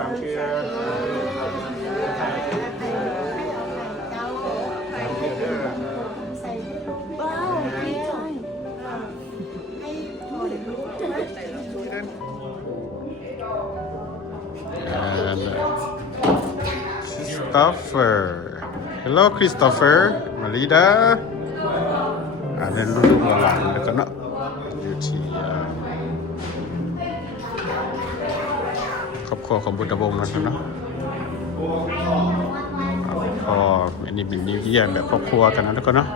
Thank you. And Christopher. Hello, Christopher. Malida. อันนี้ลูกหลานแล้วก็เนาะอยู่ที่ครอบครัวของบุตรวงศ์นะครับเนาะพออันนี้เป็นนิวเยียร์แบบครอบครัวกันนะแล้วก็เนาะ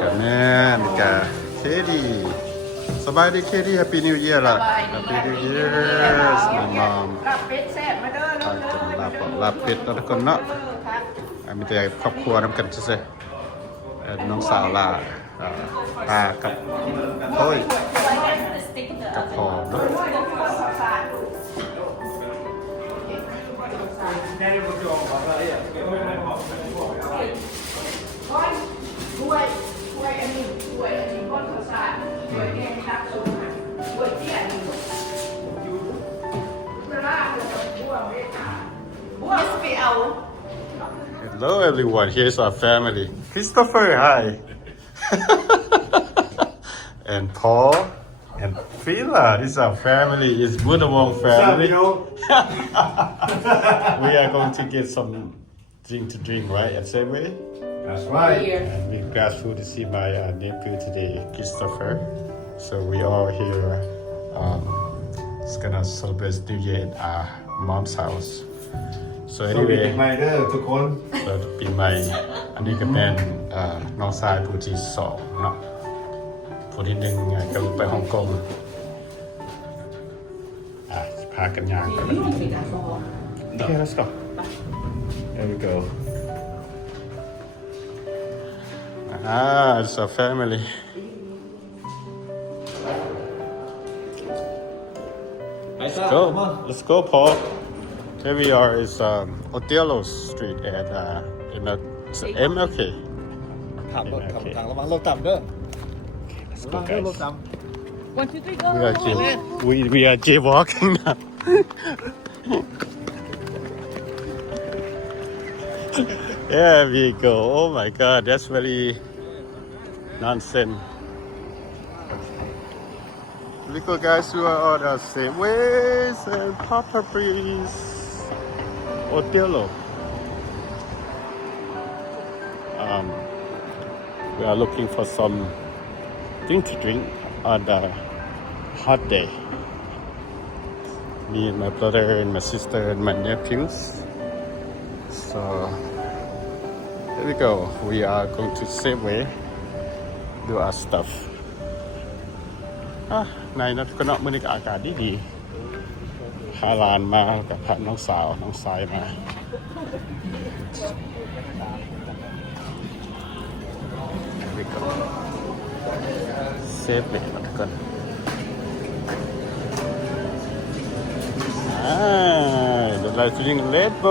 กันแม่นี่กะเคดีสบายดีเคดีแฮปปี้นิวเยียร์ล่ะแฮปปี้นิวเยียร์สมัยมอมลาบเป็ดแซ่บมาเด้อลูกเด้อ ลาบเป็ดแล้วก็เนาะมีแต่ครอบครัวนำกันซื่อๆน้องสาวลาตากับโต้ยกับพ่อเนาะช่วยอันนี้ก้นข้าวสารช่วยแกงทับซุปช่วยเตี้ยนี่จะลาบแล้วก็บัวเวทาบัวไปเอา Hello everyone, here's our family. Christopher, hi. And Paul and Phila, this is our family. It's Budawong family. We are going to get some drink to drink, right? At Safeway? That's right. And we got food to see my nephew today, Christopher. So we all here. It's gonna celebrate New Year at our mom's house.So สวัสดี anyway ปีใหม่เด้อทุกคน ปีใหม่อันนี้ก็เป็นน้องชายผู้ที่2เนาะผู้ที่1ก็ไปฮ่องกงพากันย่างกัน Okay, let's go. There we go. It's a family. Let's go, Paul.Here we are is Othello Street and in the MLK. ขับรถขับทางระวังรถต่ำเด้อ Let's ระวั go งเด้อรถ guys. ต่ One, two, three, go. We are jaywalking now. There we go. Oh my god, that's very nonsense. Look at guys who are on the same ways and Papa Breeze.Othello. We are looking for some drink to drink on the hot day. Me and my brother and my sister and my nephews. So here we go. We are going to Safeway do our stuff. ในนั้นก็เนาะมื้อนี้ก็อากาศดีๆพาหลานมากับพาน้องสาวน้องสายมาเซฟเลยนะทุกคนเดี๋ยวเราจะยิงเลดโบ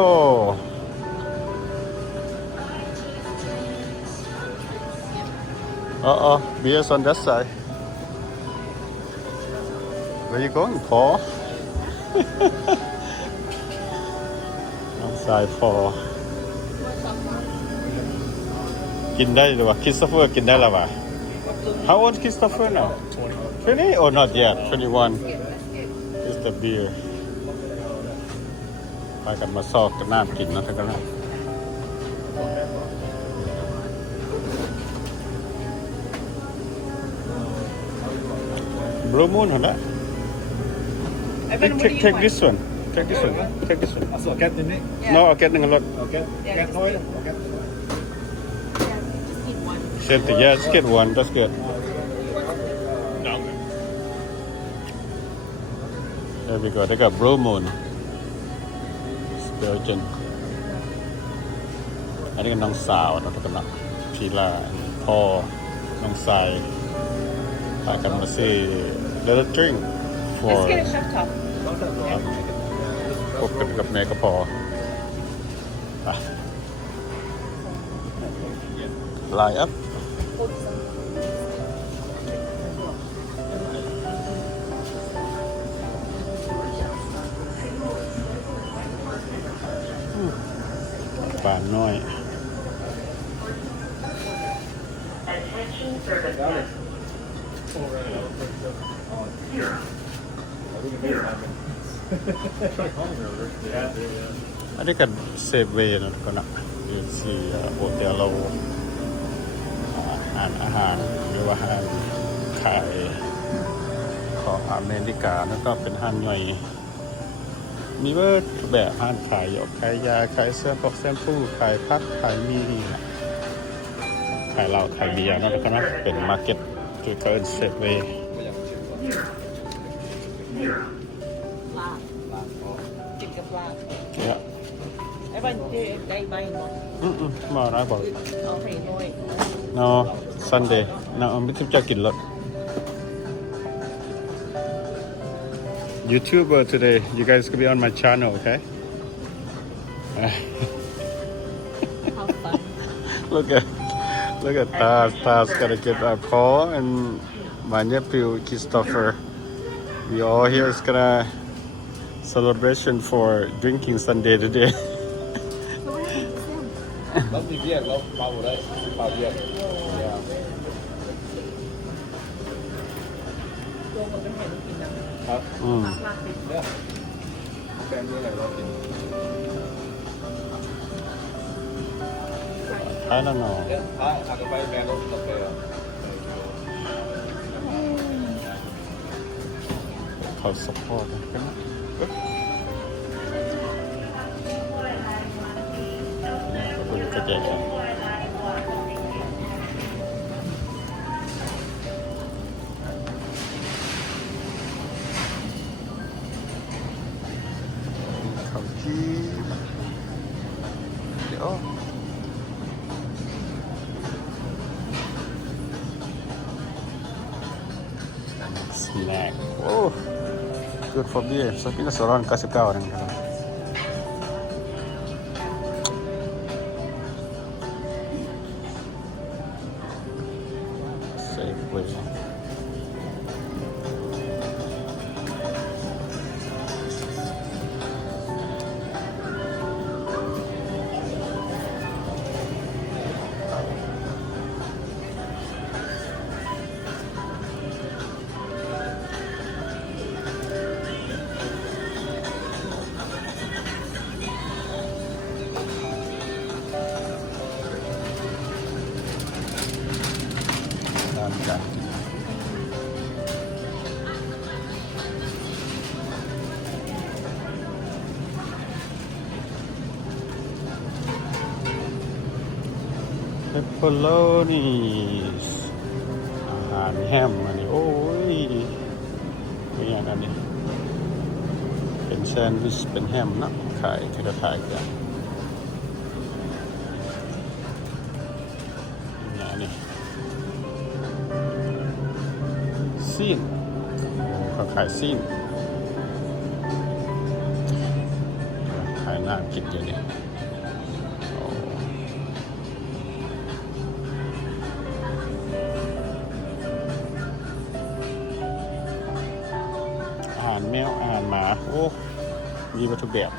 beers on that side. Where you going, Paul? Outside Paul. กินได้หรือว่า Christopher กินได้แล้ววะ How old is Christopher now? 20 or not yet? 21. It's the beer. ไปกันมาซอกกันน้ำกินนะทั้งนั้นBlue Moon เหรอ Take this one. Take this one. Take this one. ำแก๊สตัวนี้ No, I'll get 1 lot. แก๊สน้อยแก๊ส Same thing. Yeah, just get 1. That's good. There we go. They got Blue Moon. Spurgeon. อันนี้ก็น้องสาวนะทุกคนนะพีลาพ่อน้องสายพากันมาซื้อ little drink for Let's get a chef top. พบกันกับแม่ก็พอline up ปลาน้อย Attention service desk. อันนี้ก็เซฟเวย์นะทุกคนนะอยู่ที่โฮเทลเราอาหารหรือว่าอาหารขายของอเมริกาแล้วก็เป็นห้างย่อยมีเบิร์ดแบบห้างขายหยกขายยาขายเสื้อพวกแชมพูขายพัดขายมีดีนะขายเหล้าขายเบียร์นั่นก็นะเป็นมาร์เก็ตคือเกินเซฟเวย์ ลาบกินกับลาบ เนี่ย ไอ้บ้านเจ๊ได้ใบหมด มาได้บอก เอาให้น้อย no Sunday no ไม่คิดจะกินรถ YouTuber today you guys could be on my channel okay How fun look at Taz gonna get a call and my nephew Christopher we all here is gonna celebration for drinking Sunday today เรามีเบียร์เราเป่าได้เป่าเบียร์ โลกมันเป็นแห่งกินนะครับ ลาบติด เนี่ยแบรนด์นี้อะไรเรากิน I don't know เนี่ยถ้าอาจจะไปแบรนด์รถกาแฟ เขา support กันคุณจะแจกกันเขาที่เดี๋ยว snack oh good for beer tapi restoran kasih kau orang kan safe wayกันเปปเปอโรนีอาหารแฮมอันนี้โอ้ยเป็นอย่างนั้นนี่เป็นแซนด์วิชเป็นแฮมนะขายที่เราขายกันอย่างนี้ซีนเขาขายซีนขายน้ำกินอยู่นี่อาหารแมวอาหารหมาโอ้มีวัตถุแบบ